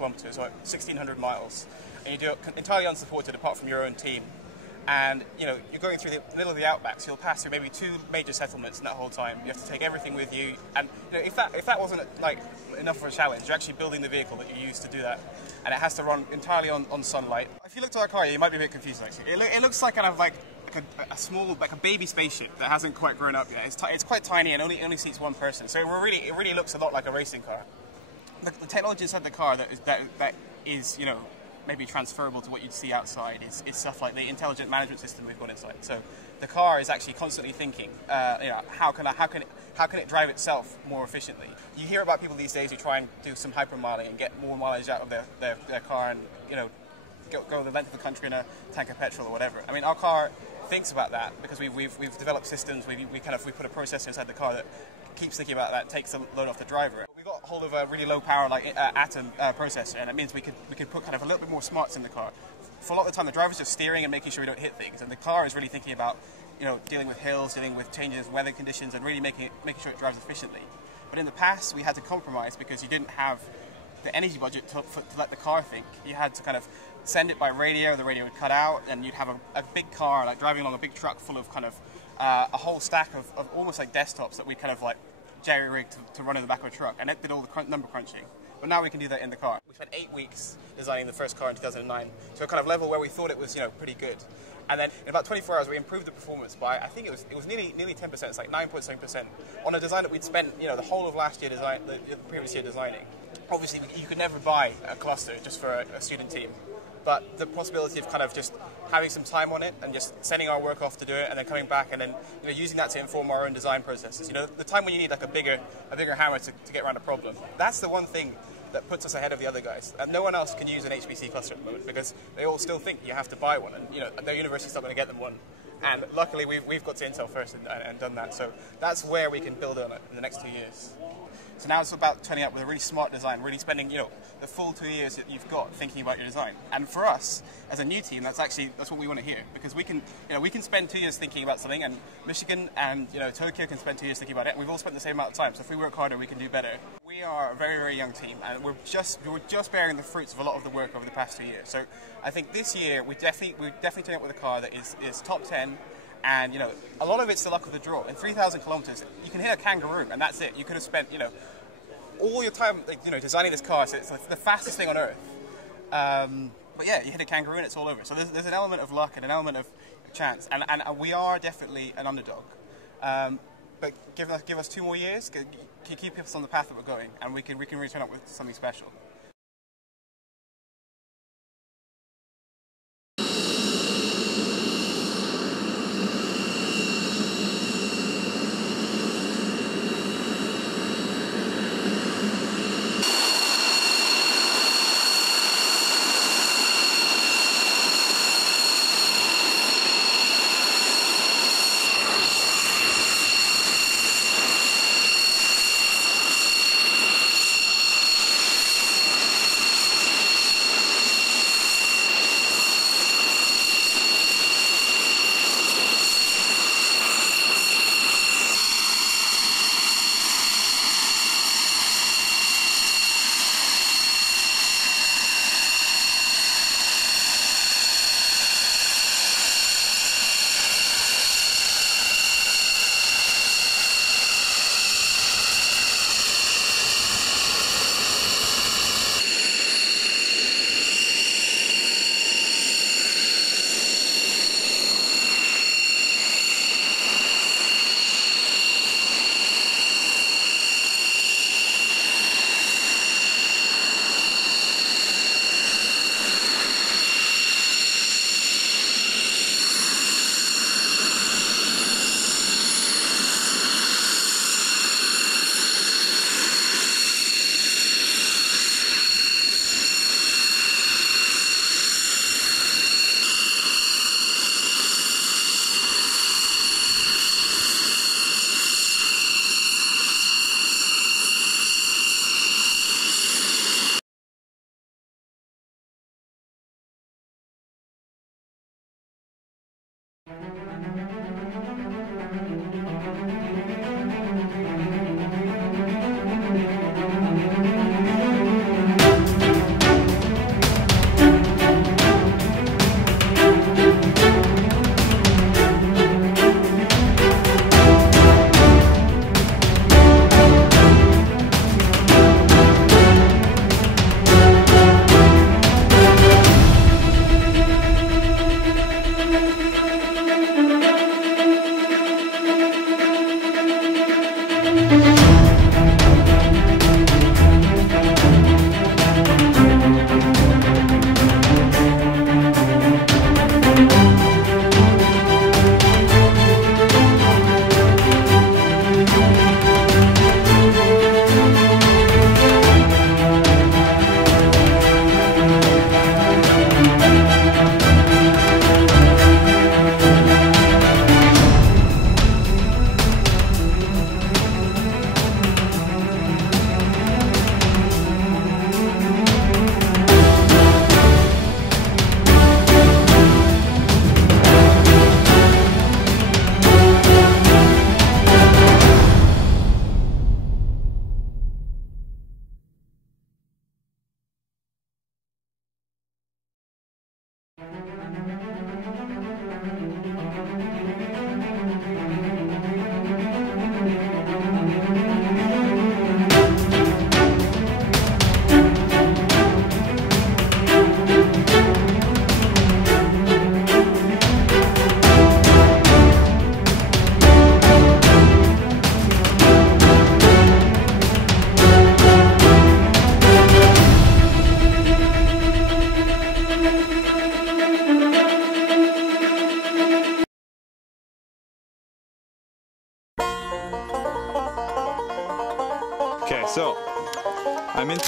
kilometers, or 1,600 miles, and you do it entirely unsupported apart from your own team. And you're going through the middle of the outback, so you'll pass through maybe 2 major settlements in that whole time. You have to take everything with you, and if that wasn't like enough of a challenge, you're actually building the vehicle that you use to do that, and it has to run entirely on sunlight. If you look at our car, you might be a bit confused. Actually, it looks like kind of like a small, like a baby spaceship that hasn't quite grown up yet. It's quite tiny and only seats one person, so it really looks a lot like a racing car. The technology inside the car that is maybe transferable to what you'd see outside is stuff like the intelligent management system we've got inside. So the car is actually constantly thinking, how can it drive itself more efficiently? You hear about people these days who try and do some hypermiling and get more mileage out of their car and go the length of the country in a tank of petrol or whatever. I mean, our car thinks about that because we've developed systems. We put a processor inside the car that keeps thinking about that, takes the load off the driver. We got hold of a really low power Atom processor, and it means we could put kind of a little bit more smarts in the car. For a lot of the time, the driver's just steering and making sure we don't hit things, and the car is really thinking about dealing with hills, dealing with changes, weather conditions, and really making sure it drives efficiently. But in the past, we had to compromise because you didn't have the energy budget to let the car think. You had to kind of send it by radio, the radio would cut out, and you'd have a big car, like driving along a big truck full of kind of a whole stack of almost like desktops that we kind of like jerry-rigged to run in the back of a truck, and it did all the number crunching. But now we can do that in the car. We spent 8 weeks designing the first car in 2009 to a kind of level where we thought it was pretty good. And then in about 24 hours, we improved the performance by, I think it was nearly 10%, it's like 9.7%, on a design that we'd spent the whole of last year the previous year designing. Obviously, you could never buy a cluster just for a student team. But the possibility of kind of just having some time on it and just sending our work off to do it and then coming back and then using that to inform our own design processes. The time when you need like a bigger hammer to get around a problem. That's the one thing that puts us ahead of the other guys. And no one else can use an HPC cluster at the moment because they all still think you have to buy one, and their university's not going to get them one. And luckily we've got to Intel first and done that. So that's where we can build on it in the next 2 years. So now it's about turning up with a really smart design, really spending the full 2 years that you've got thinking about your design. And for us, as a new team, that's what we want to hear, because we can spend 2 years thinking about something, and Michigan and Tokyo can spend 2 years thinking about it, and we've all spent the same amount of time. So if we work harder, we can do better. We are a very, very young team, and we're just bearing the fruits of a lot of the work over the past 2 years. So I think this year we're definitely turning up with a car that is top 10. And a lot of it's the luck of the draw. In 3,000 kilometers, you can hit a kangaroo, and that's it. You could have spent all your time designing this car, so it's the fastest thing on earth. But yeah, you hit a kangaroo and it's all over. So there's an element of luck and an element of chance, and we are definitely an underdog. But give us 2 more years, keep us on the path that we're going, and we can really turn up with something special.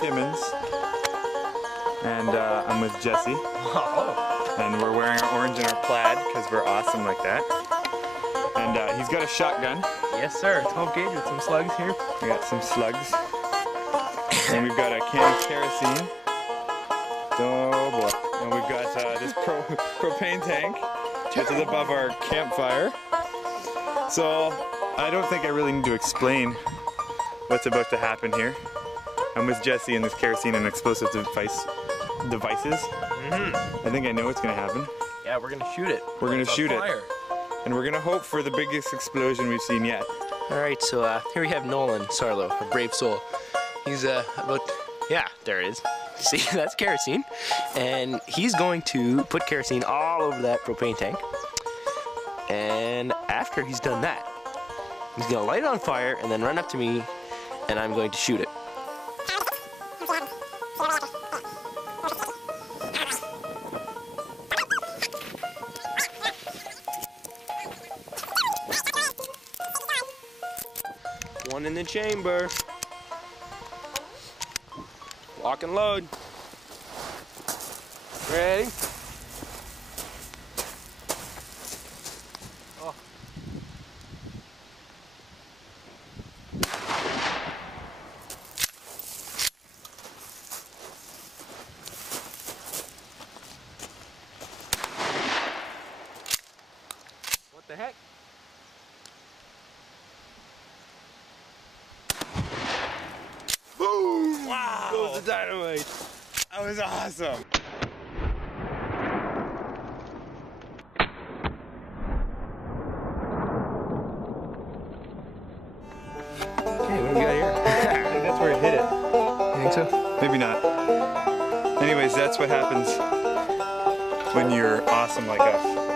Timmons, and I'm with Jesse. And we're wearing our orange and our plaid because we're awesome like that. And he's got a shotgun. Yes, sir. 12 gauge with some slugs here. We got some slugs. And we've got a can of kerosene. Oh boy. And we've got this propane tank, which is above our campfire. So I don't think I really need to explain what's about to happen here. I'm with Jesse in this kerosene and explosive devices. I think I know what's gonna happen. Yeah, we're gonna shoot it. We're gonna shoot it. And we're gonna hope for the biggest explosion we've seen yet. Alright, so here we have Nolan Sarlo, a brave soul. He's about, yeah, there it is. See, that's kerosene. And he's going to put kerosene all over that propane tank. And after he's done that, he's gonna light it on fire and then run up to me and I'm going to shoot it. One in the chamber. Lock and load. Ready? Oh. What the heck? Boom! Wow! Goes the dynamite. That was awesome. Okay, what do we got here? I think that's where it hit it. You think so? Maybe not. Anyways, that's what happens when you're awesome like us.